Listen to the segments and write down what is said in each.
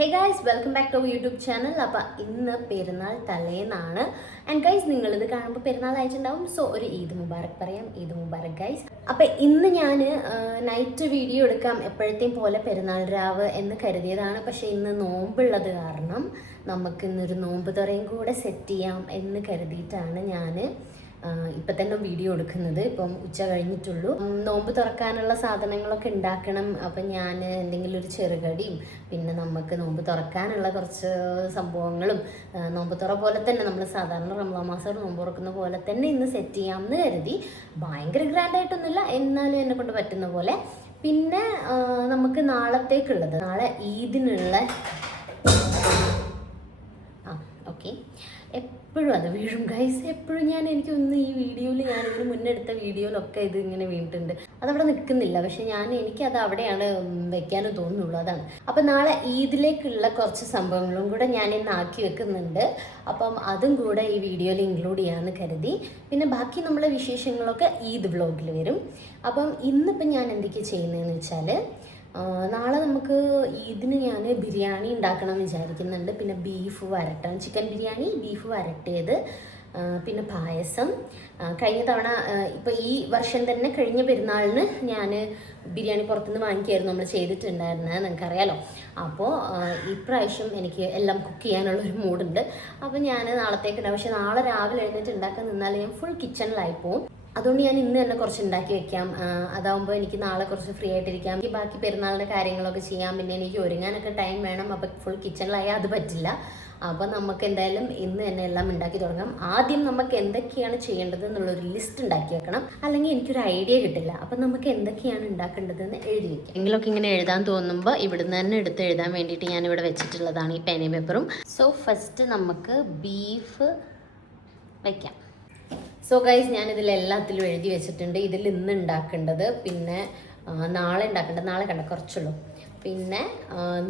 Hey guys, welcome back to YouTube channel. അപ്പോൾ ഇന്ന് പെരുന്നാൾ തലേന്നാണ്. ആൻഡ് ഗൈസ്, നിങ്ങളിത് കാണുമ്പോൾ പെരുന്നാൾ ആയിട്ടുണ്ടാവും. സോ ഒരു ഈദ് മുബാറക് പറയാം. ഈദ് മുബാറക് ഗൈസ്. അപ്പോൾ ഇന്ന് ഞാൻ നൈറ്റ് വീഡിയോ എടുക്കാം എപ്പോഴത്തെയും പോലെ പെരുന്നാൾ രാവ് എന്ന് കരുതിയതാണ്. പക്ഷേ ഇന്ന് നോമ്പുള്ളത് കാരണം നമുക്ക് ഇന്നൊരു നോമ്പ് തുറയും കൂടെ സെറ്റ് ചെയ്യാം എന്ന് കരുതിയിട്ടാണ് ഞാൻ ഇപ്പം തന്നെ വീഡിയോ എടുക്കുന്നത്. ഇപ്പം ഉച്ച കഴിഞ്ഞിട്ടുള്ളൂ. നോമ്പ് തുറക്കാനുള്ള സാധനങ്ങളൊക്കെ ഉണ്ടാക്കണം. അപ്പം ഞാൻ എന്തെങ്കിലും ഒരു ചെറുകടിയും പിന്നെ നമുക്ക് നോമ്പ് തുറക്കാനുള്ള കുറച്ച് സംഭവങ്ങളും നോമ്പ് തുറ പോലെ തന്നെ നമ്മൾ സാധാരണ റമദാൻ മാസം നോമ്പ് തുറക്കുന്ന പോലെ തന്നെ ഇന്ന് സെറ്റ് ചെയ്യാമെന്ന് കരുതി. ഭയങ്കര ഗ്രാൻഡായിട്ടൊന്നുമില്ല, എന്നാലും എന്നെ കൊണ്ട് പറ്റുന്ന പോലെ. പിന്നെ നമുക്ക് നാളത്തേക്കുള്ളത്, നാളെ ഈദിനുള്ള ഓക്കെ, എപ്പോഴും അത് വീഴും ഗൈസ്. എപ്പോഴും എനിക്കൊന്ന് ഈ വീഡിയോയിൽ ഞാനിതിന് മുന്നെടുത്ത വീഡിയോയിലൊക്കെ ഇത് ഇങ്ങനെ വീണിട്ടുണ്ട്. അതവിടെ നിൽക്കുന്നില്ല, പക്ഷെ എനിക്കത് അവിടെയാണ് വെക്കാനും തോന്നുന്നുള്ളൂ, അതാണ്. അപ്പം നാളെ ഈദിലേക്കുള്ള കുറച്ച് സംഭവങ്ങളും കൂടെ ഞാൻ ഇന്ന് ആക്കി വെക്കുന്നുണ്ട്. അപ്പം അതും കൂടെ ഈ വീഡിയോയിൽ ഇൻക്ലൂഡ് ചെയ്യാമെന്ന് കരുതി. പിന്നെ ബാക്കി നമ്മളെ വിശേഷങ്ങളൊക്കെ ഈദ് വ്ലോഗിൽ വരും. അപ്പം ഇന്നിപ്പം ഞാൻ എന്തൊക്കെയാണ് ചെയ്യുന്നതെന്ന് വെച്ചാൽ, നാളെ നമുക്ക് ഈദിന് ഞാൻ ബിരിയാണി ഉണ്ടാക്കണം എന്ന് വിചാരിക്കുന്നുണ്ട്. പിന്നെ ബീഫ് വരട്ടണം, ചിക്കൻ ബിരിയാണി, ബീഫ് വരട്ടിയത്, പിന്നെ പായസം. കഴിഞ്ഞ തവണ ഇപ്പോൾ ഈ വർഷം തന്നെ കഴിഞ്ഞ പെരുന്നാളിന് ഞാൻ ബിരിയാണി പുറത്തുനിന്ന് വാങ്ങിക്കായിരുന്നു നമ്മൾ ചെയ്തിട്ടുണ്ടായിരുന്നത്, നിങ്ങൾക്കറിയാലോ. അപ്പോൾ ഇപ്രാവശ്യം എനിക്ക് എല്ലാം കുക്ക് ചെയ്യാനുള്ളൊരു മൂഡുണ്ട്. അപ്പോൾ ഞാൻ നാളത്തേക്കുണ്ടാവും. പക്ഷേ നാളെ രാവിലെ എഴുന്നേറ്റ് ഉണ്ടാക്കാൻ നിന്നാൽ ഞാൻ ഫുൾ കിച്ചണിലായി പോവും. അതുകൊണ്ട് ഞാൻ ഇന്ന് തന്നെ കുറച്ച് ഉണ്ടാക്കി വെക്കാം. അതാവുമ്പോൾ എനിക്ക് നാളെ കുറച്ച് ഫ്രീ ആയിട്ടിരിക്കാം. എനിക്ക് ബാക്കി പെരുന്നാളിൻ്റെ കാര്യങ്ങളൊക്കെ ചെയ്യാം. പിന്നെ എനിക്ക് ഒരുങ്ങാനൊക്കെ ടൈം വേണം. അപ്പോൾ ഫുൾ കിച്ചണിലായാൽ അത് പറ്റില്ല. അപ്പോൾ നമുക്ക് എന്തായാലും ഇന്ന് തന്നെ എല്ലാം ഉണ്ടാക്കി തുടങ്ങാം. ആദ്യം നമുക്ക് എന്തൊക്കെയാണ് ചെയ്യേണ്ടത് എന്നുള്ളൊരു ലിസ്റ്റ് ഉണ്ടാക്കി വെക്കണം, അല്ലെങ്കിൽ എനിക്കൊരു ഐഡിയ കിട്ടില്ല. അപ്പം നമുക്ക് എന്തൊക്കെയാണ് ഉണ്ടാക്കേണ്ടതെന്ന് എഴുതി വെക്കാം. എങ്കിലൊക്കെ ഇങ്ങനെ എഴുതാൻ തോന്നുമ്പോൾ ഇവിടുന്ന് തന്നെ എടുത്ത് എഴുതാൻ വേണ്ടിയിട്ട് ഞാനിവിടെ വെച്ചിട്ടുള്ളതാണ് ഈ പേനയും പേപ്പറും. സോ ഫസ്റ്റ് നമുക്ക് ബീഫ് വയ്ക്കാം. സോ ഗൈസ്, ഞാനിതിൽ എല്ലാത്തിലും എഴുതി വെച്ചിട്ടുണ്ട്. ഇതിൽ ഇന്ന് ഉണ്ടാക്കേണ്ടത്, പിന്നെ നാളെ ഉണ്ടാക്കേണ്ടത്, നാളെ കണ്ട കുറച്ചുള്ളൂ. പിന്നെ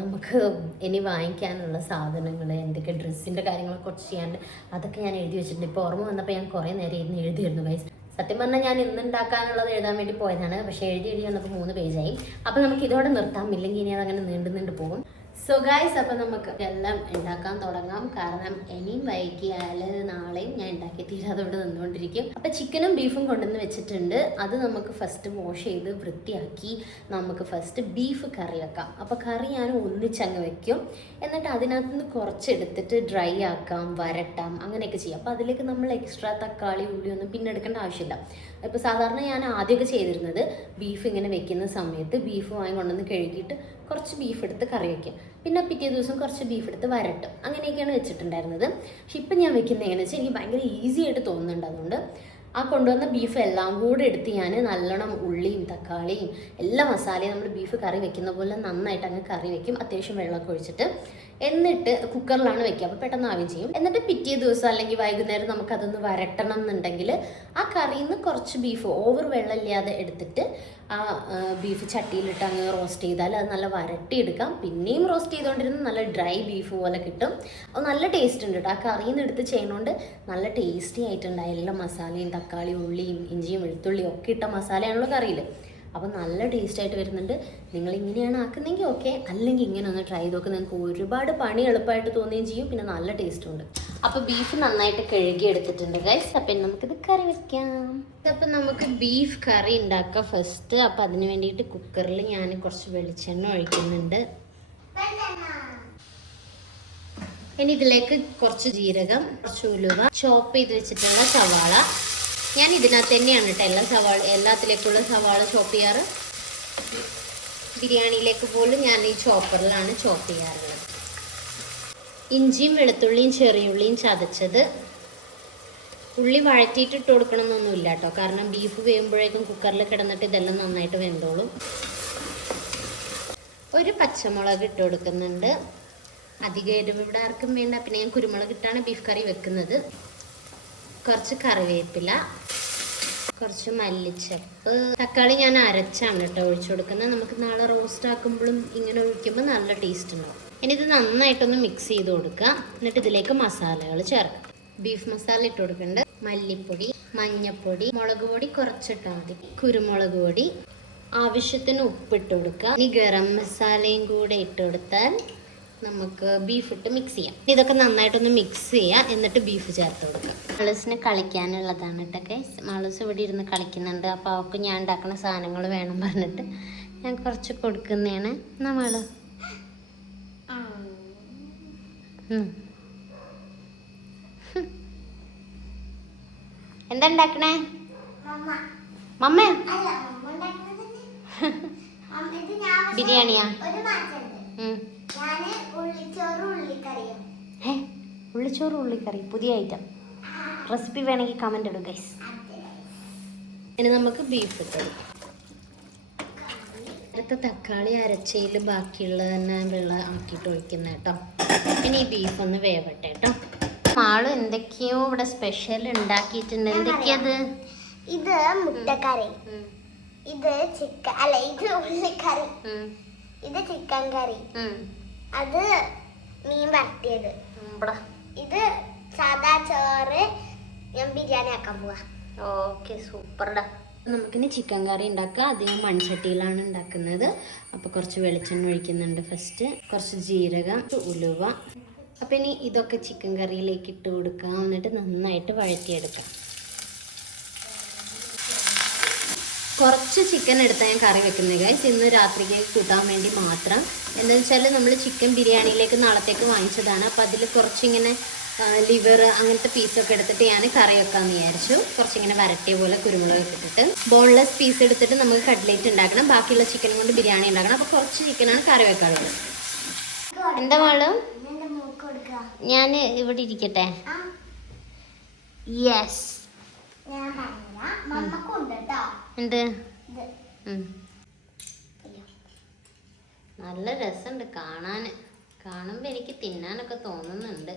നമുക്ക് ഇനി വാങ്ങിക്കാനുള്ള സാധനങ്ങൾ, എന്തൊക്കെ ഡ്രസ്സിൻ്റെ കാര്യങ്ങളൊക്കെ കുറച്ച് ചെയ്യാണ്ട്, അതൊക്കെ ഞാൻ എഴുതി വെച്ചിട്ടുണ്ട്. ഇപ്പോൾ ഓർമ്മ വന്നപ്പോൾ ഞാൻ കുറേ നേരം ഇരുന്ന് എഴുതിയിരുന്നു ഗൈസ്. സത്യം പറഞ്ഞാൽ ഞാൻ ഇന്ന് ഉണ്ടാക്കാനുള്ളത് എഴുതാൻ വേണ്ടി പോയതാണ്. പക്ഷേ എഴുതി വന്നപ്പോൾ 3 പേജായി. അപ്പോൾ നമുക്ക് ഇതോടെ നിർത്താം, ഇല്ലെങ്കിൽ ഇനി അതങ്ങനെ നീണ്ടു പോകും. സോ ഗൈസ്, അപ്പം നമുക്ക് എല്ലാം ഉണ്ടാക്കാൻ തുടങ്ങാം. കാരണം ഇനിയും വൈകിയാൽ നാളെയും ഞാൻ ഉണ്ടാക്കി തീരാതെ ഇവിടെ നിന്നുകൊണ്ടിരിക്കും. അപ്പം ചിക്കനും ബീഫും കൊണ്ടുവന്ന് വെച്ചിട്ടുണ്ട്. അത് നമുക്ക് ഫസ്റ്റ് വാഷ് ചെയ്ത് വൃത്തിയാക്കി നമുക്ക് ഫസ്റ്റ് ബീഫ് കറി വെക്കാം. അപ്പോൾ കറി ഞാൻ ഒന്നിച്ചങ്ങ് വെക്കും. എന്നിട്ട് അതിനകത്ത് നിന്ന് കുറച്ചെടുത്തിട്ട് ഡ്രൈ ആക്കാം, വരട്ടാം, അങ്ങനെയൊക്കെ ചെയ്യാം. അപ്പോൾ അതിലേക്ക് നമ്മൾ എക്സ്ട്രാ തക്കാളി, ഉള്ളിയൊന്നും പിന്നെ എടുക്കേണ്ട ആവശ്യമില്ല. ഇപ്പോൾ സാധാരണ ഞാൻ ആദ്യമൊക്കെ ചെയ്തിരുന്നത്, ബീഫ് ഇങ്ങനെ വെക്കുന്ന സമയത്ത് ബീഫ് വാങ്ങി കൊണ്ടുവന്ന് കഴുകിയിട്ട് കുറച്ച് ബീഫ് എടുത്ത് കറി വയ്ക്കും. പിന്നെ പിറ്റേ ദിവസം കുറച്ച് ബീഫ് എടുത്ത് വരട്ടും. അങ്ങനെയൊക്കെയാണ് വെച്ചിട്ടുണ്ടായിരുന്നത്. പക്ഷെ ഇപ്പം ഞാൻ വെക്കുന്നത് എങ്ങനെയാണെന്ന് വെച്ചാൽ എനിക്ക് ഭയങ്കര ഈസി ആയിട്ട് തോന്നുന്നുണ്ട്. അതുകൊണ്ട് ആ കൊണ്ടുവന്ന ബീഫ് എല്ലാം കൂടെ എടുത്ത് ഞാൻ നല്ലോണം ഉള്ളിയും തക്കാളിയും എല്ലാ മസാലയും നമ്മൾ ബീഫ് കറി വെക്കുന്ന പോലെ നന്നായിട്ട് അങ്ങ് കറി വെക്കും. അത്യാവശ്യം വെള്ളമൊക്കെ ഒഴിച്ചിട്ട് എന്നിട്ട് കുക്കറിലാണ് വെക്കുക. അപ്പോൾ പെട്ടെന്ന് ആവുകയും ചെയ്യും. എന്നിട്ട് പിറ്റേ ദിവസം അല്ലെങ്കിൽ വൈകുന്നേരം നമുക്കതൊന്ന് വരട്ടണം എന്നുണ്ടെങ്കിൽ ആ കറിയിൽ നിന്ന് കുറച്ച് ബീഫ് ഓവർ വെള്ളമില്ലാതെ എടുത്തിട്ട് ആ ബീഫ് ചട്ടിയിലിട്ട് അങ്ങ് റോസ്റ്റ് ചെയ്താൽ അത് നല്ല വരട്ടിയെടുക്കാം. പിന്നെയും റോസ്റ്റ് ചെയ്തുകൊണ്ടിരുന്ന് നല്ല ഡ്രൈ ബീഫ് പോലെ കിട്ടും. അത് നല്ല ടേസ്റ്റ് ഉണ്ട് കേട്ടോ. ആ കറിയിൽ നിന്ന് എടുത്ത് ചെയ്യുന്നതുകൊണ്ട് നല്ല ടേസ്റ്റി ആയിട്ടുണ്ട്. എല്ലാ മസാലയും തക്കാളി, ഉള്ളിയും ഇഞ്ചിയും വെളുത്തുള്ളിയും ഒക്കെ ഇട്ട മസാലയാണല്ലോ കറിയിൽ. അപ്പോൾ നല്ല ടേസ്റ്റായിട്ട് വരുന്നുണ്ട്. നിങ്ങൾ ഇങ്ങനെയാണ് ആക്കുന്നതെങ്കിൽ ഓക്കെ, അല്ലെങ്കിൽ ഇങ്ങനെ ഒന്ന് ട്രൈ ചെയ്ത് നോക്കുക. നിങ്ങൾക്ക് ഒരുപാട് പണി എളുപ്പമായിട്ട് തോന്നുകയും ചെയ്യും, പിന്നെ നല്ല ടേസ്റ്റും ഉണ്ട്. അപ്പോൾ ബീഫ് നന്നായിട്ട് കഴുകി എടുത്തിട്ടുണ്ട് ഗൈസ്. അപ്പം നമുക്കിത് കറി വെക്കാം. അപ്പം നമുക്ക് ബീഫ് കറി ഉണ്ടാക്കാം ഫസ്റ്റ്. അപ്പം അതിന് വേണ്ടിയിട്ട് കുക്കറിൽ ഞാൻ കുറച്ച് വെളിച്ചെണ്ണ ഒഴിക്കുന്നുണ്ട്. ഇനി ഇതിലേക്ക് കുറച്ച് ജീരകം, കുറച്ച് ഉലുവ, ചോപ്പ് ചെയ്ത് വെച്ചിട്ടുള്ള സവാള. ഞാൻ ഇതിനകത്ത് തന്നെയാണ് കേട്ടോ എല്ലാത്തിലേക്കുള്ള സവാള ചോപ്പ് ചെയ്യാറ്. ബിരിയാണിയിലേക്ക് പോലും ഞാൻ ഈ ചോപ്പറിലാണ് ചോപ്പ് ചെയ്യാറുള്ളത്. ഇഞ്ചിയും വെളുത്തുള്ളിയും ചെറിയുള്ളിയും ചതച്ചത്. ഉള്ളി വഴറ്റിയിട്ട് ഇട്ട് കൊടുക്കണമെന്നൊന്നുമില്ല കേട്ടോ, കാരണം ബീഫ് വേകുമ്പോഴേക്കും കുക്കറിൽ കിടന്നിട്ട് ഇതെല്ലാം നന്നായിട്ട് വെന്തോളും. ഒരു പച്ചമുളക് ഇട്ട് കൊടുക്കുന്നുണ്ട്. അധികം എരിവ് ഇവിടെ ആർക്കും വേണ്ട. പിന്നെ ഞാൻ കുരുമുളക് ഇട്ടാണ് ബീഫ് കറി വെക്കുന്നത്. കുറച്ച് കറിവേപ്പില, കുറച്ച് മല്ലിച്ചപ്പ്. തക്കാളി ഞാൻ അരച്ചാണ് കേട്ടോ ഒഴിച്ചു കൊടുക്കുന്നത്. നമുക്ക് നാളെ റോസ്റ്റ് ആക്കുമ്പോഴും ഇങ്ങനെ ഒഴിക്കുമ്പോൾ നല്ല ടേസ്റ്റ് ഉണ്ടാവും. ഇനി ഇത് നന്നായിട്ടൊന്ന് മിക്സ് ചെയ്ത് കൊടുക്കുക. എന്നിട്ട് ഇതിലേക്ക് മസാലകൾ ചേർക്കാം. ബീഫ് മസാല ഇട്ട് കൊടുക്കുന്നുണ്ട്. മല്ലിപ്പൊടി, മഞ്ഞപ്പൊടി, മുളക് പൊടി കുറച്ചിട്ടാൽ മതി, കുരുമുളക് പൊടി, ആവശ്യത്തിന് ഉപ്പിട്ട് കൊടുക്കുക. ഇനി ഗരം മസാലയും കൂടെ ഇട്ട് കൊടുത്താൽ നമുക്ക് ബീഫ് ഇട്ട് മിക്സ് ചെയ്യാം. ഇതൊക്കെ നന്നായിട്ടൊന്ന് മിക്സ് ചെയ്യാം, എന്നിട്ട് ബീഫ് ചേർത്ത് കൊടുക്കാം. മാളൂസിന് കളിക്കാനുള്ളതാണ് കേട്ടോ ഗൈസ്. മാളൂസ് ഇവിടെ ഇരുന്ന് കളിക്കുന്നുണ്ട്. അപ്പോൾ അവൾക്ക് ഞാൻ ഉണ്ടാക്കുന്ന സാധനങ്ങൾ വേണം പറഞ്ഞിട്ട് ഞാൻ കുറച്ച് കൊടുക്കുന്നതാണ്. നമ്മൾ എന്താ ഉണ്ടാക്കണേ മമ്മ? ബിരിയാണിയാ? ഉള്ളിച്ചോറ് ഉള്ളിക്കറി പുതിയ ഐറ്റം. റെസിപ്പി വേണമെങ്കിൽ കമന്റ് ഇടും ഗൈസ്. ഇനി നമുക്ക് ബീഫ് ഇട്ടു. അടുത്ത തക്കാളി അരച്ചയിൽ ബാക്കിയുള്ള തന്നെ വെള്ളം ആക്കിയിട്ട് ഒഴിക്കുന്ന കേട്ടോ. ഇനി ഈ ബീഫ് ഒന്ന് വേവട്ടെ കേട്ടോ. ആള് എന്തൊക്കെയോ ഇവിടെ സ്പെഷ്യൽ ഉണ്ടാക്കിയിട്ടുണ്ട്. എന്തൊക്കെയത്? ഇത് മുട്ടക്കറി, ഇത് ചിക്കൻ അല്ല ഇത് ഉള്ളിക്കറി, ഇത് ചിക്കൻ കറി, അത് മീൻ വരട്ടിയത്, ഇത് സാദാ ചോറ്. ഞാൻ ബിരിയാണി ആക്കാൻ പോവാ. ഓക്കെ സൂപ്പർഡാ. നമുക്കിനി ചിക്കൻ കറി ഉണ്ടാക്കാം. അത് ഞാൻ മൺചട്ടിയിലാണ് ഉണ്ടാക്കുന്നത്. അപ്പോൾ കുറച്ച് വെളിച്ചെണ്ണ ഒഴിക്കുന്നുണ്ട് ഫസ്റ്റ്, കുറച്ച് ജീരകം, ഉലുവ. അപ്പം ഇനി ഇതൊക്കെ ചിക്കൻ കറിയിലേക്ക് ഇട്ട് കൊടുക്കാം. എന്നിട്ട് നന്നായിട്ട് വഴറ്റിയെടുക്കാം. കുറച്ച് ചിക്കൻ എടുത്താൽ ഞാൻ കറി വെക്കുന്നത് ഗൈസ്, ഇന്ന് രാത്രിക്ക് കൂട്ടാൻ വേണ്ടി മാത്രം. എന്താണെന്ന് വെച്ചാൽ നമ്മൾ ചിക്കൻ ബിരിയാണിയിലേക്ക് നാളത്തേക്ക് വാങ്ങിച്ചതാണ്. അപ്പോൾ അതിൽ കുറച്ചിങ്ങനെ ലിവർ അങ്ങനത്തെ പീസൊക്കെ എടുത്തിട്ട് ഞാൻ കറി വെക്കാമെന്ന് വിചാരിച്ചു. കുറച്ചിങ്ങനെ വരട്ടിയ പോലെ കുരുമുളകൊക്കെ ഇട്ടിട്ട് ബോൺലെസ് പീസ് എടുത്തിട്ട് നമുക്ക് കട്ട്ലേറ്റ് ഉണ്ടാക്കണം. ബാക്കിയുള്ള ചിക്കനും കൊണ്ട് ബിരിയാണി ഉണ്ടാക്കണം. അപ്പോൾ കുറച്ച് ചിക്കനാണ് കറി വെക്കാനുള്ളത്. എന്താ വേളും? ഞാൻ ഇവിടെ ഇരിക്കട്ടെ. യെസ് ഉണ്ട്. നല്ല രസമുണ്ട് കാണുമ്പോ എനിക്ക് തിന്നാനൊക്കെ തോന്നുന്നുണ്ട്.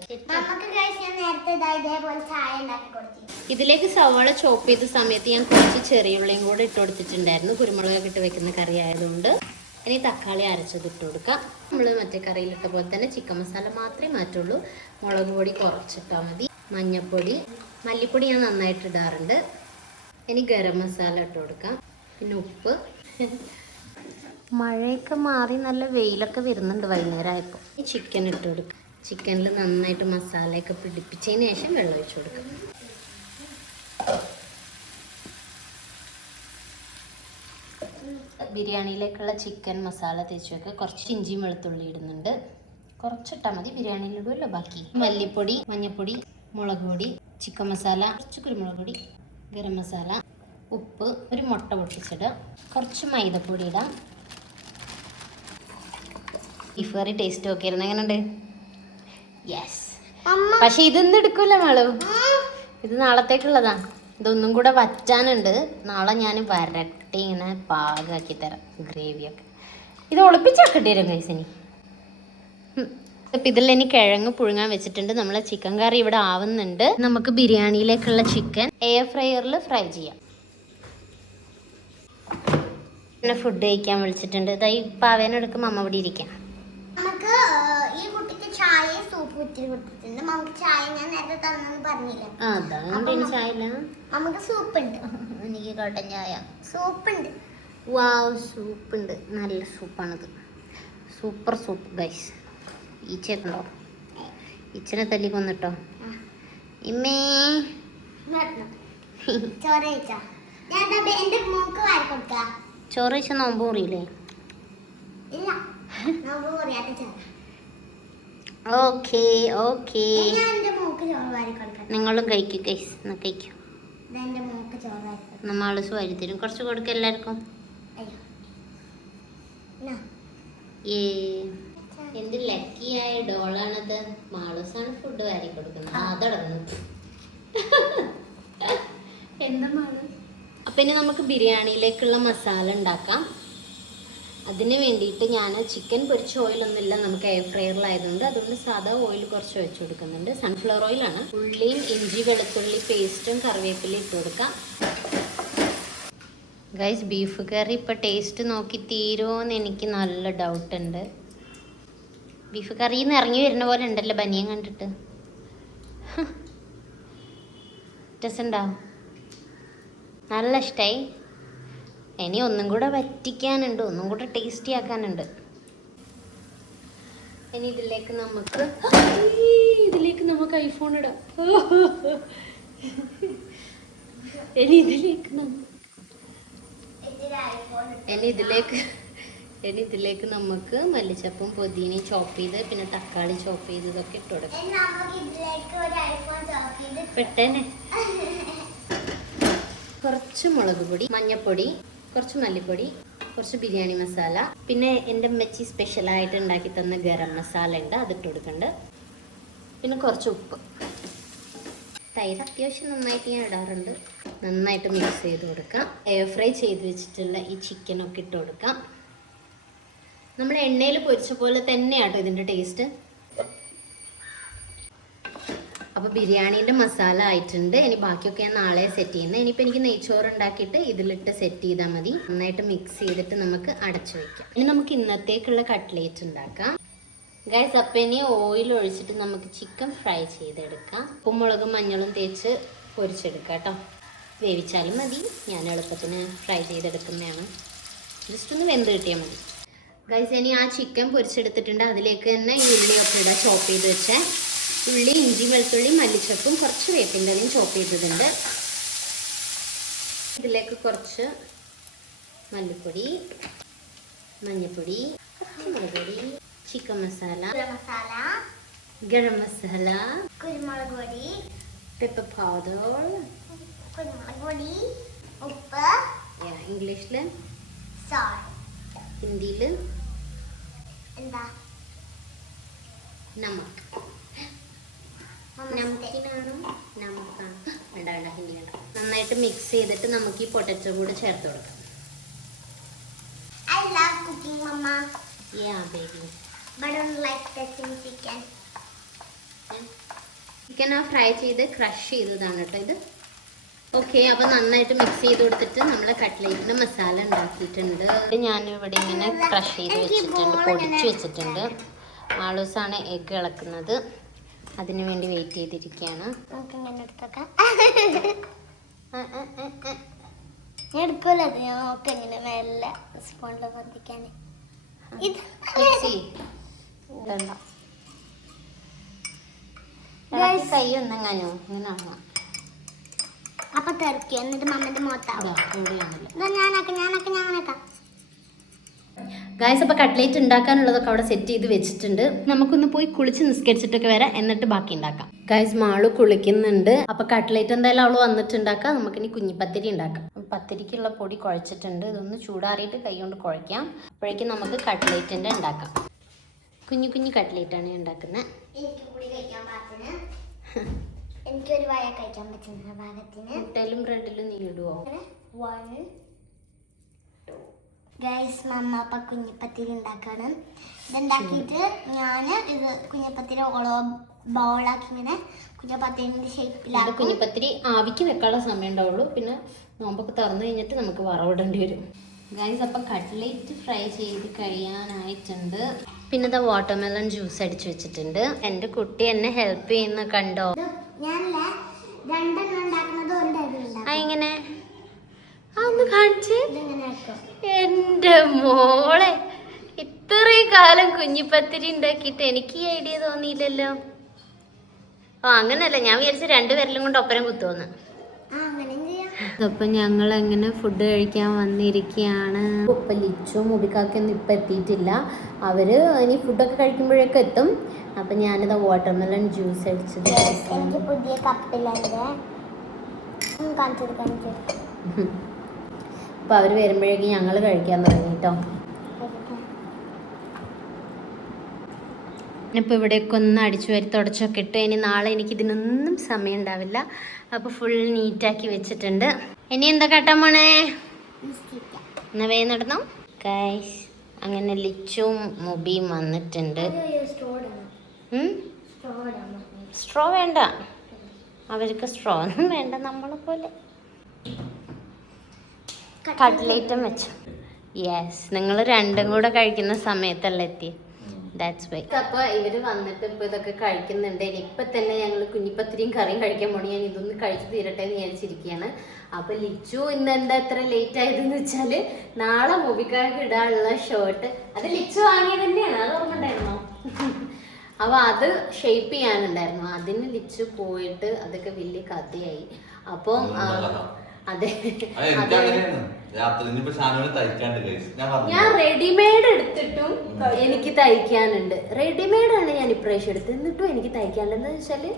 ഇതിലേക്ക് സവാള ചോപ്പ് ചെയ്ത സമയത്ത് ഞാൻ കുറച്ച് ചെറിയുള്ളിയും കൂടെ ഇട്ട് കൊടുത്തിട്ടുണ്ടായിരുന്നു. കുരുമുളകൊക്കെ ഇട്ട് വെക്കുന്ന കറി ആയതുകൊണ്ട്. ഇനി തക്കാളി അരച്ചത് ഇട്ട് കൊടുക്കാം. നമ്മൾ മറ്റേ കറിയിലിട്ട പോലെ തന്നെ ചിക്കൻ മസാല മാത്രമേ മാറ്റുള്ളൂ. മുളക് പൊടി കുറച്ചിട്ടാൽ മതി. മഞ്ഞൾപ്പൊടി, മല്ലിപ്പൊടി ഞാൻ നന്നായിട്ട് ഇടാറുണ്ട്. ഇനി ഗരം മസാല ഇട്ട് കൊടുക്കാം. പിന്നെ ഉപ്പ്. മഴയൊക്കെ മാറി നല്ല വെയിലൊക്കെ വരുന്നുണ്ട് വൈകുന്നേരം ആയപ്പോൾ. ഈ ചിക്കൻ ഇട്ട് കൊടുക്കാം. ചിക്കനിൽ നന്നായിട്ട് മസാലയൊക്കെ പിടിപ്പിച്ചതിന് ശേഷം വെള്ളം ഒഴിച്ച് കൊടുക്കാം. ബിരിയാണിയിലേക്കുള്ള ചിക്കൻ മസാല തേച്ച് വെക്കുക. കുറച്ച് ഇഞ്ചിയും വെളുത്തുള്ളി ഇടുന്നുണ്ട്. കുറച്ചിട്ടാൽ മതി, ബിരിയാണിയിലിടുമല്ലോ ബാക്കി. മല്ലിപ്പൊടി, മഞ്ഞൾപ്പൊടി, മുളക് പൊടി, ചിക്കൻ മസാല, കുറച്ച് കുരുമുളക് പൊടി, ഗരം മസാല, ഉപ്പ്, ഒരു മുട്ട പൊട്ടിച്ചിടുക, കുറച്ച് മൈദപ്പൊടി ഇടാം. ബീഫ് കറി ടേസ്റ്റ് ഒക്കെ ആയിരുന്നു. എങ്ങനെയുണ്ട്? യെസ്. പക്ഷെ ഇതൊന്നും എടുക്കൂല മാളു, ഇത് നാളത്തേക്കുള്ളതാ. ഇതൊന്നും കൂടെ വറ്റാനുണ്ട്. നാളെ ഞാൻ വരട്ടി ഇങ്ങനെ പാകാക്കി തരാം ഗ്രേവിയൊക്കെ. ഇത് ഒളിപ്പിച്ചാക്കേണ്ടി വരും കൈസിനി. അപ്പം ഇതിൽ ഇനി കിഴങ്ങ് പുഴുങ്ങാൻ വെച്ചിട്ടുണ്ട്. നമ്മളെ ചിക്കൻ കറി ഇവിടെ ആവുന്നുണ്ട്. നമുക്ക് ബിരിയാണിയിലേക്കുള്ള ചിക്കൻ എയർ ഫ്രയറിൽ ഫ്രൈ ചെയ്യാം. പിന്നെ ഫുഡ് കഴിക്കാൻ വിളിച്ചിട്ടുണ്ട്. ഇതായി പാവേനെടുക്കും അമ്മ ഇവിടെ ഇരിക്കാം. നമുക്ക് ഈ കുട്ടിക്ക് ചായ സൂപ്പ് ഇത്തിരി കൊടുത്തിട്ടുണ്ട്. നമുക്ക് ചായ ഞാൻ നേരത്തെ തന്നെന്ന് പറഞ്ഞില്ല. അതാണ് ചായ ഇല്ല, നമുക്ക് സൂപ്പ് ഉണ്ട്. എനിക്ക് കട്ടൻ ചായ. സൂപ്പ് ഉണ്ട്. വാവ്, സൂപ്പ് ഉണ്ട്. നല്ല സൂപ്പാണിത്. Super soup guys. ഈച്ചയുണ്ടോ? ഈച്ചനെ തല്ലി കൊന്നിട്ടോ ഇമ്മേ. ചോറ് കഴിച്ചാ എന്റെ മൂക്ക് വാരി കൊടുക്കാം. ചോറ് കഴിച്ചാൽ നോമ്പ് മുറിയില്ലേ? ഇല്ല, നോമ്പ് മുറിയാത്ത ചോറ്. ഓക്കെ ഓക്കെ, നിങ്ങളും കഴിക്കും ഗൈസ്. എന്നാ കഴിക്കും. മാളൂസ് വാരി തരും. കുറച്ച് കൊടുക്കുക എല്ലാവർക്കും. എന്ത് ലക്കിയായ ഡോളാണത്. മാളൂസാണ് ഫുഡ് വാരി കൊടുക്കുന്നത്. അതടങ്ങും എന്താ മാളു. അപ്പം ഇനി നമുക്ക് ബിരിയാണിയിലേക്കുള്ള മസാല ഉണ്ടാക്കാം. അതിന് വേണ്ടിയിട്ട് ഞാൻ ചിക്കൻ പൊരിച്ച ഓയിലൊന്നുമില്ല, നമുക്ക് എയർ ഫ്രയറിലായതുകൊണ്ട്. അതുകൊണ്ട് സാധാ ഓയിൽ കുറച്ച് ഒഴിച്ചു കൊടുക്കുന്നുണ്ട്. സൺഫ്ലവർ ഓയിലാണ്. ഉള്ളിയും ഇഞ്ചി വെളുത്തുള്ളി പേസ്റ്റും കറിവേപ്പിലയും ഇട്ട് കൊടുക്കാം. ഗൈസ്, ബീഫ് കറി ഇപ്പോൾ ടേസ്റ്റ് നോക്കി തീരുമോയെന്ന് എനിക്ക് നല്ല ഡൗട്ടുണ്ട്. ബീഫ് കറിയിൽ നിന്ന് ഇറങ്ങി വരുന്ന പോലെ ഉണ്ടല്ലോ ബനിയൻ കണ്ടിട്ട്. രസമുണ്ടാവും, നല്ല ഇഷ്ടമായി. ഇനി ഒന്നും കൂടെ വറ്റിക്കാനുണ്ട്, ഒന്നും കൂടെ ടേസ്റ്റി ആക്കാനുണ്ട്. ഇനി ഇതിലേക്ക് നമുക്ക് ഐഫോൺ ഇടാം. ഇനി ഇതിലേക്ക് നമുക്ക് മല്ലിച്ചപ്പും പുതിനയും ചോപ്പ് ചെയ്ത് പിന്നെ തക്കാളി ചോപ്പ് ചെയ്ത് ഇതൊക്കെ ഇട്ട് കൊടുക്കാം. പെട്ടെന്ന് കുറച്ച് മുളക് പൊടി, മഞ്ഞൾപ്പൊടി, കുറച്ച് മല്ലിപ്പൊടി, കുറച്ച് ബിരിയാണി മസാല, പിന്നെ എൻ്റെ അമ്മച്ചി സ്പെഷ്യലായിട്ട് ഉണ്ടാക്കി തന്ന ഗരം മസാല ഉണ്ട്, അതിട്ട് കൊടുക്കണ്ട്. പിന്നെ കുറച്ച് ഉപ്പ്, തൈര് അത്യാവശ്യം നന്നായിട്ട് ഞാൻ ഇടാറുണ്ട്. നന്നായിട്ട് മിക്സ് ചെയ്ത് കൊടുക്കാം. എയർ ഫ്രൈ ചെയ്ത് വെച്ചിട്ടുള്ള ഈ ചിക്കനൊക്കെ ഇട്ട് കൊടുക്കാം. നമ്മൾ എണ്ണയിൽ പൊരിച്ച പോലെ തന്നെയാട്ടോ ഇതിൻ്റെ ടേസ്റ്റ്. അപ്പോൾ ബിരിയാണീൻ്റെ മസാല ആയിട്ടുണ്ട്. ഇനി ബാക്കിയൊക്കെ ഞാൻ നാളെ സെറ്റ് ചെയ്യുന്നത്. ഇനിയിപ്പോൾ എനിക്ക് നെയ്ച്ചോറ് ഉണ്ടാക്കിയിട്ട് ഇതിലിട്ട് സെറ്റ് ചെയ്താൽ മതി. നന്നായിട്ട് മിക്സ് ചെയ്തിട്ട് നമുക്ക് അടച്ചു വയ്ക്കാം. ഇനി നമുക്ക് ഇന്നത്തേക്കുള്ള കട്ട്ലേറ്റ് ഉണ്ടാക്കാം. ഗൈസ്, അപ്പം ഇനി ഓയിൽ ഒഴിച്ചിട്ട് നമുക്ക് ചിക്കൻ ഫ്രൈ ചെയ്തെടുക്കാം. ഉപ്പും മുളകും മഞ്ഞളും തേച്ച് പൊരിച്ചെടുക്കാം കേട്ടോ. വേവിച്ചാലും മതി, ഞാൻ എളുപ്പത്തിന് ഫ്രൈ ചെയ്തെടുക്കുന്നതാണ്. ജസ്റ്റ് ഒന്ന് വെന്ത് കിട്ടിയാൽ മതി. ഗൈസ്, ഇനി ആ ചിക്കൻ പൊരിച്ചെടുത്തിട്ടുണ്ട്. അതിലേക്ക് തന്നെ ഈ ഉള്ളിയൊക്കെ ഇടാം. ചോപ്പ് ചെയ്ത് വെച്ചേ ഉള്ളി, ഇഞ്ചി, വെളുത്തുള്ളി, മല്ലിച്ചപ്പും കുറച്ച് വേപ്പിൻ്റെലയും ചോപ്പ് ചെയ്തിട്ടുണ്ട്. ഇതിലേക്ക് കുറച്ച് മല്ലിപ്പൊടി, മഞ്ഞൾപ്പൊടി, മുളക് പൊടി, ചിക്കൻ മസാല, ഗരം മസാല, കുരുമുളക് പൊടി, പെപ്പർ പൗഡർ, കുരുമുളക് പൊടി, ഉപ്പ്, ഇംഗ്ലീഷിൽ, ഹിന്ദിയിൽ എന്താ നമക്ക്, നമക്കിനാണോ നമക്കാണ് വേണ്ട വേണ്ട ഹിന്ദി വേണ്ട. നന്നായിട്ട് മിക്സ് ചെയ്തിട്ട് നമുക്ക് ഈ പൊട്ടറ്റോ കൂടെ ചേർത്ത് കൊടുക്കാം. I love cooking, Mama. Yeah, baby. But I don't like touching chicken. Chicken ആ ഫ്രൈ ചെയ്ത് ക്രഷ് ചെയ്തതാണ് കേട്ടോ ഇത്. ഓക്കെ, അപ്പോൾ നന്നായിട്ട് മിക്സ് ചെയ്ത് കൊടുത്തിട്ട് നമ്മൾ കട്ട്ലേറ്റിൻ്റെ മസാല ഉണ്ടാക്കിയിട്ടുണ്ട്. ഞാനിവിടെ ഇങ്ങനെ ക്രഷ് ചെയ്ത് വെച്ചിട്ടുണ്ട്, പൊടിച്ച് വെച്ചിട്ടുണ്ട്. മാളൂസാണ് എഗ്ഗ് ഇളക്കുന്നത്, അതിനു വേണ്ടി വെയിറ്റ് ചെയ്തിരിക്കുകയാണ്. എടുക്കൂല, ഞാൻ നോക്കെങ്ങനെ മെല്ലെ സ്പൂണിൽ പതിക്കാൻ. കൈ ഒന്നെങ്ങാനോ ഇങ്ങനെ അപ്പൊ തെറക്കി എന്നിട്ട് മമ്മന്റെ മുഖത്താവും. ഞാനൊക്കെ ഗായ്സ്, അപ്പോൾ കട്ട്ലേറ്റ് ഉണ്ടാക്കാനുള്ളതൊക്കെ അവിടെ സെറ്റ് ചെയ്ത് വെച്ചിട്ടുണ്ട്. നമുക്കൊന്ന് പോയി കുളിച്ച് നിസ്കരിച്ചിട്ടൊക്കെ വരാം, എന്നിട്ട് ബാക്കി ഉണ്ടാക്കാം. ഗായ്സ്, മാളു കുളിക്കുന്നുണ്ട്. അപ്പോൾ കട്ട്ലേറ്റ് എന്തായാലും അവൾ വന്നിട്ടുണ്ടാക്കാം. നമുക്കിനി കുഞ്ഞിപ്പത്തിരി ഉണ്ടാക്കാം. പത്തിരിക്കുള്ള പൊടി കുഴച്ചിട്ടുണ്ട്. ഇതൊന്ന് ചൂടാറിയിട്ട് കൈ കൊണ്ട് കുഴയ്ക്കാം. അപ്പോഴേക്കും നമുക്ക് കട്ട്ലേറ്റിൻ്റെ ഉണ്ടാക്കാം. കുഞ്ഞു കുഞ്ഞു കട്ട്ലേറ്റാണ് ഉണ്ടാക്കുന്നത്. എനിക്കൊരു വായ കഴിക്കാൻ പറ്റുന്ന ഭാഗത്തിന് മുട്ടയിലും ബ്രെഡിലും നീ ഇടുവോ? ഗൈസ്, മമ്മ അപ്പം കുഞ്ഞിപ്പത്തിരി ഉണ്ടാക്കണം. ഇതുണ്ടാക്കിയിട്ട് ഞാൻ ഇത് കുഞ്ഞിപ്പത്തിരി ഓളോ ബൗളാക്കി ഇങ്ങനെ കുഞ്ഞിപ്പത്തിരിൻ്റെ ഷേപ്പിലാക്കും. കുഞ്ഞിപ്പത്തിരി ആവിക്ക് വെക്കാനുള്ള സമയം ഉണ്ടാവുള്ളൂ. പിന്നെ നോമ്പൊക്കെ തുറന്നു കഴിഞ്ഞിട്ട് നമുക്ക് വറവിടേണ്ടി വരും. ഗൈസ്, അപ്പം കട്ട്ലേറ്റ് ഫ്രൈ ചെയ്ത് കഴിയാനായിട്ടുണ്ട്. പിന്നെ ഇതാ വാട്ടർമെലൺ ജ്യൂസ് അടിച്ചു വെച്ചിട്ടുണ്ട്. എൻ്റെ കുട്ടി എന്നെ ഹെൽപ്പ് ചെയ്യുന്ന കണ്ടോ? ഞാനല്ലേ രണ്ടെണ്ണം ഉണ്ടാക്കുന്നത് ഒരു ടൈപ്പിലുണ്ടാക്കും. എങ്ങനെ അതൊന്ന് കാണിച്ച്. ഇതിങ്ങനെ ആക്കും. എൻ്റെ മോളെ, ഇത്രയും കാലം കുഞ്ഞിപ്പത്തിരി ഉണ്ടാക്കിയിട്ട് എനിക്ക് ഈ ഐഡിയ തോന്നിയില്ലല്ലോ. അങ്ങനെയല്ല, ഞാൻ വിചാരിച്ചു രണ്ടുപേരിലും കൊണ്ട് ഒപ്പരം കുത്തുവന്ന്. അപ്പം ഞങ്ങൾ അങ്ങനെ ഫുഡ് കഴിക്കാൻ വന്നിരിക്കുകയാണ്. ഇപ്പം ലിച്ചും മുബിക്കാക്കൊന്നും ഇപ്പം എത്തിയിട്ടില്ല. അവർ ഇനി ഫുഡൊക്കെ കഴിക്കുമ്പോഴേക്കും എത്തും. അപ്പം ഞാനിത് വാട്ടർമെലൺ ജ്യൂസ് അടിച്ചത്. എനിക്ക് പുതിയ കപ്പിലുണ്ട്. അപ്പോൾ അവർ വരുമ്പോഴേക്കും ഞങ്ങൾ കഴിക്കാൻ തുടങ്ങി കേട്ടോ. ഇപ്പോൾ ഇവിടെയൊക്കെ ഒന്ന് അടിച്ചു വരി തുടച്ചൊക്കെ ഇട്ട് ഇനി നാളെ എനിക്കിതിനൊന്നും സമയം ഉണ്ടാവില്ല. അപ്പോൾ ഫുൾ നീറ്റാക്കി വെച്ചിട്ടുണ്ട്. ഇനി എന്താ കാട്ടാൻ പോണേ? എന്നാ വേഗം നടന്നോ ഗൈസ്. അങ്ങനെ ലിച്ചും മുബിയും വന്നിട്ടുണ്ട്. സ്ട്രോ വേണ്ട, അവർക്ക് സ്ട്രോ ഒന്നും വേണ്ട, നമ്മളെ പോലെ. കട്ട്ലേറ്റും വെച്ചു. യെസ്, നിങ്ങൾ രണ്ടും കൂടെ കഴിക്കുന്ന സമയത്തല്ലേ എത്തി. That's why. അപ്പോൾ ഇവർ വന്നിട്ട് ഇപ്പോൾ ഇതൊക്കെ കഴിക്കുന്നുണ്ട്. ഇനിയിപ്പോൾ തന്നെ ഞങ്ങൾ കുഞ്ഞിപ്പത്തിരിയും കറിയും കഴിക്കാൻ പോണി. ഞാൻ ഇതൊന്ന് കഴിച്ച് തീരട്ടെ എന്ന് വിചാരിച്ചിരിക്കുകയാണ്. അപ്പോൾ ലിച്ചു ഇന്ന് എന്താ ഇത്ര ലേറ്റ് ആയതെന്ന് വെച്ചാൽ നാളെ മുബിക്കാർക്ക് ഇടാനുള്ള ഷർട്ട് അത് ലിച്ചു വാങ്ങിയത് തന്നെയാണ്. അത് ഓർമ്മ ഉണ്ടായിരുന്നോ? അപ്പോൾ അത് ഷേപ്പ് ചെയ്യാനുണ്ടായിരുന്നു. അതിന് ലിച്ചു പോയിട്ട് അതൊക്കെ വലിയ കഥയായി. അപ്പം അതെ, ഞാൻ റെഡിമെയ്ഡ് എടുത്തിട്ടും എനിക്ക് തയ്ക്കാനുണ്ട്. റെഡിമെയ്ഡ് ആണ് ഞാൻ ഇപ്രാവശ്യം എടുത്തത്, എന്നിട്ടും എനിക്ക് തയ്ക്കാനുണ്ട്. എന്താ വെച്ചാല്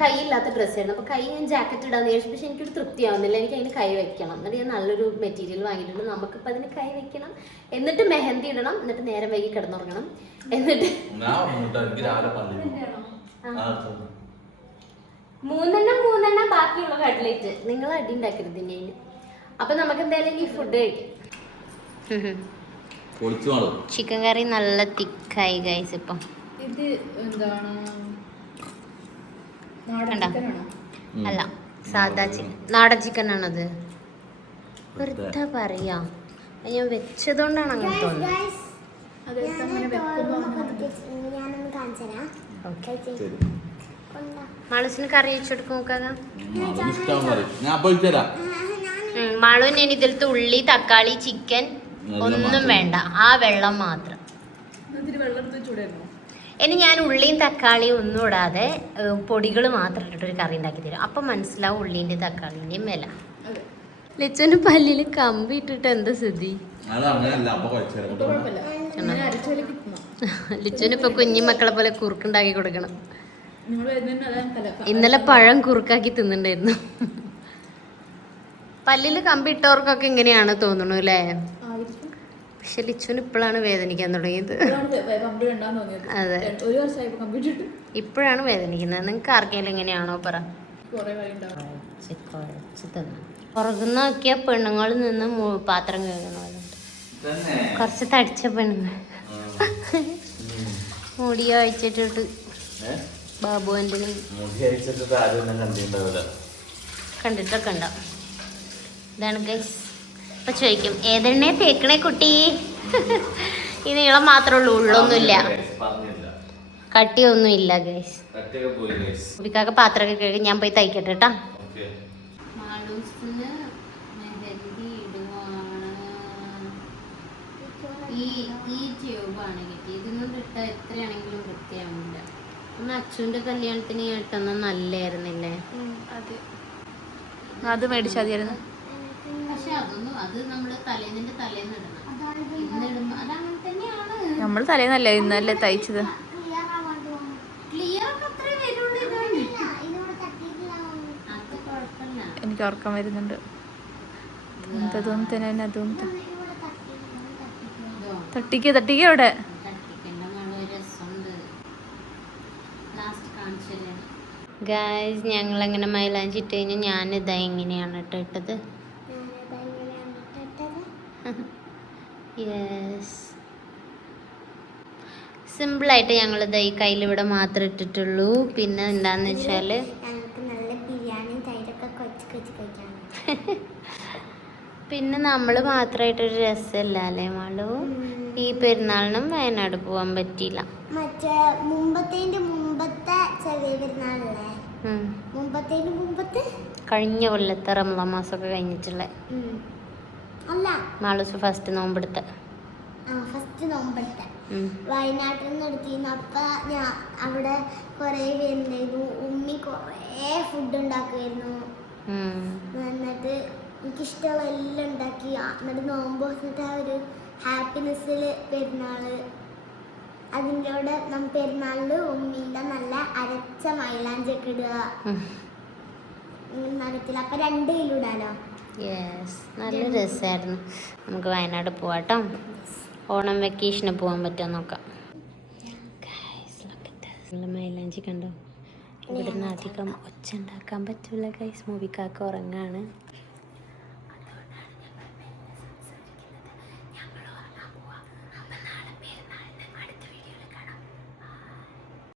കൈയില്ലാത്ത ഡ്രസ്സായിരുന്നു. അപ്പൊ കൈ ഞാൻ ജാക്കറ്റ് ഇടാന്ന് വിചാരിച്ചു, പക്ഷെ എനിക്കൊരു തൃപ്തിയാവുന്നില്ല. എനിക്ക് അതിന് കൈ വെക്കണം. എന്നിട്ട് ഞാൻ നല്ലൊരു മെറ്റീരിയൽ വാങ്ങിയിട്ടുണ്ട്. നമുക്കിപ്പോൾ അതിന് കൈ വെക്കണം, എന്നിട്ട് മെഹന്തി ഇടണം, എന്നിട്ട് നേരം വൈകി കിടന്നുറങ്ങണം. എന്നിട്ട് മൂന്നെണ്ണം ബാക്കിയുള്ള കട്ട്ലേറ്റ് നിങ്ങൾ അടി ഉണ്ടാക്കരുത് ഇനി. അപ്പൊ നമുക്ക് എന്തായാലും ഈ ഫുഡ് കഴിക്കാം. ചിക്കൻ കറി നല്ല തിക്കായി ഗൈസ്. ഇപ്പം ഇത് എന്താണ്, അല്ല സാധാ ചിക്കൻ, നാടൻ ചിക്കൻ ആണത്. വെറുതെ പറയാ, ഞാൻ വെച്ചതുകൊണ്ടാണ് അങ്ങനെ തോന്നുന്നത്. മാളൂസിന് കറി വെച്ചെടുക്കും നോക്കാ. മാളൂന് ഇനി ഇതിലത്തെ ഉള്ളി, തക്കാളി, ചിക്കൻ ഒന്നും വേണ്ട, ആ വെള്ളം മാത്രം. ഇനി ഞാൻ ഉള്ളിയും തക്കാളിയും ഒന്നും ഇടാതെ പൊടികൾ മാത്രം ഇട്ടിട്ടൊരു കറി ഉണ്ടാക്കി തരും. അപ്പം മനസ്സിലാവും ഉള്ളീൻ്റെ തക്കാളിൻ്റെയും വില. ലിച്ചന് പല്ലിൽ കമ്പി ഇട്ടിട്ട് എന്താ സ്ഥിതി? ലിച്ചന് ഇപ്പൊ കുഞ്ഞു മക്കളെ പോലെ കുറുക്കുണ്ടാക്കി കൊടുക്കണം. ഇന്നലെ പഴം കുറുക്കാക്കി തിന്നിണ്ടായിരുന്നു. പല്ലില് കമ്പി ഇട്ടവർക്കൊക്കെ ഇങ്ങനെയാണ് തോന്നുന്നു അല്ലേ? പക്ഷെ ലിച്ചുന് ഇപ്പോഴാണ് വേദനിക്കാൻ തുടങ്ങിയത്. അതെ, ഇപ്പോഴാണ് വേദനിക്കുന്നത്. നിങ്ങൾക്ക് ആർക്കെങ്കിലും എങ്ങനെയാണോ പറ. പുറകുന്ന നോക്കിയ പെണ്ണുങ്ങളിൽ നിന്ന് പാത്രം കഴുകുന്നവരുണ്ട്. കുറച്ച് തടിച്ച പെണ്ണുങ്ങൾ മുടി അഴിച്ചിട്ടിട്ട് ബാബുവിൻ്റെ കണ്ടിട്ടൊക്കെ ഉണ്ടാവും. ഇതാണ് ഗൈസ്. ഇപ്പൊ ചോദിക്കും ഏതെണ്ണേ തേക്കണേ കുട്ടി? ഈ നീളം മാത്രമേ ഉള്ളൂ, ഉള്ളൊന്നുമില്ല, കട്ടിയൊന്നും ഇല്ല ഗൈസ്. ഉപ്പിക്കാക്ക പാത്രമൊക്കെ കഴുകി ഞാൻ പോയി തയ്ക്കട്ടെ കേട്ടാ. ഈ ട്യൂബാണ് കിട്ടിയത്. ഇതുകൊണ്ട് ഇട്ട എത്രയാണെങ്കിലും വൃത്തിയാവില്ല. ഒന്ന് അച്ഛൻ്റെ കല്യാണത്തിന് ഇട്ടെന്നാ നല്ലായിരുന്നില്ലേ? അത് മേടിച്ചാൽ മതിയായിരുന്നു. പക്ഷെ അതൊന്നും, അത് നമ്മള് തലേന്നിന്റെ തലേന്ന് ഇടണം. ഇന്നിടുമ്പോ അതങ്ങനെ തന്നെയാണ്. നമ്മൾ തലേന്നല്ലേ ഇന്നല്ലേ തയ്ച്ചത്. ക്ലിയർ ഒക്കെ അത്രേ വരുള്ളൂ. അത് കുഴപ്പമില്ല. എനിക്ക് ഉറക്കം വരുന്നുണ്ട്. അതും തന്നെ അതും തട്ടിക്ക് അവിടെ. ഗായ്സ്, ഞങ്ങളങ്ങനെ മൈലാഞ്ചി ഇട്ട് കഴിഞ്ഞാൽ ഞാനിതാ ഇങ്ങനെയാണ് ഇട്ടത്. യെസ്, സിമ്പിളായിട്ട് ഞങ്ങളിതാ ഈ കയ്യിലിവിടെ മാത്രമേ ഇട്ടിട്ടുള്ളൂ. പിന്നെ എന്താന്ന് വെച്ചാൽ പിന്നെ നമ്മൾ മാത്രമായിട്ടൊരു രസമല്ല അല്ലേ മാളു? ഈ പെരുന്നാളിനും വയനാട് പോവാൻ പറ്റിയില്ല. മറ്റേ മുമ്പത്തെ ചെറിയ പെരുന്നാളല്ലേ, മുമ്പത്തെ കഴിഞ്ഞ കൊല്ലത്തെ റമദാൻ മാസമൊക്കെ കഴിഞ്ഞിട്ടുള്ള അല്ല, മാളൂസ് ഫസ്റ്റ് നോമ്പെടുത്ത വയനാട്ടിൽ നിന്ന് എടുത്തിരുന്നു. അപ്പൊ ഞാൻ അവിടെ കൊറേ പേരുണ്ടായിരുന്നു. ഉമ്മി കൊറേ ഫുഡ് ഉണ്ടാക്കുമായിരുന്നു. എന്നിട്ട് എനിക്കിഷ്ടമുള്ള എല്ലാം ഉണ്ടാക്കി. എന്നിട്ട് നോമ്പ് വന്നിട്ട് ആ ഒരു ഹാപ്പിനെസ്സിൽ പെരുന്നാള്, അതിൻ്റെ കൂടെ പെരുന്നാളില് ഉമ്മീൻ്റെ നല്ല അരച്ച മൈലാഞ്ചൊക്കെ ഇടുക നടത്തില്ല. അപ്പൊ 2 കിലോ ഇടാലോ. യെസ്, നല്ല രസമായിരുന്നു. നമുക്ക് വയനാട് പോവാട്ടോ. ഓണം വെക്കേഷന് പോകാൻ പറ്റുമോ നോക്കാം. മൈലാഞ്ചി കണ്ടോ? ഇവിടുന്ന് അധികം ഒച്ച ഉണ്ടാക്കാൻ പറ്റില്ല ഗൈസ്. മൂവിക്കാക്ക ഉറങ്ങാണ്.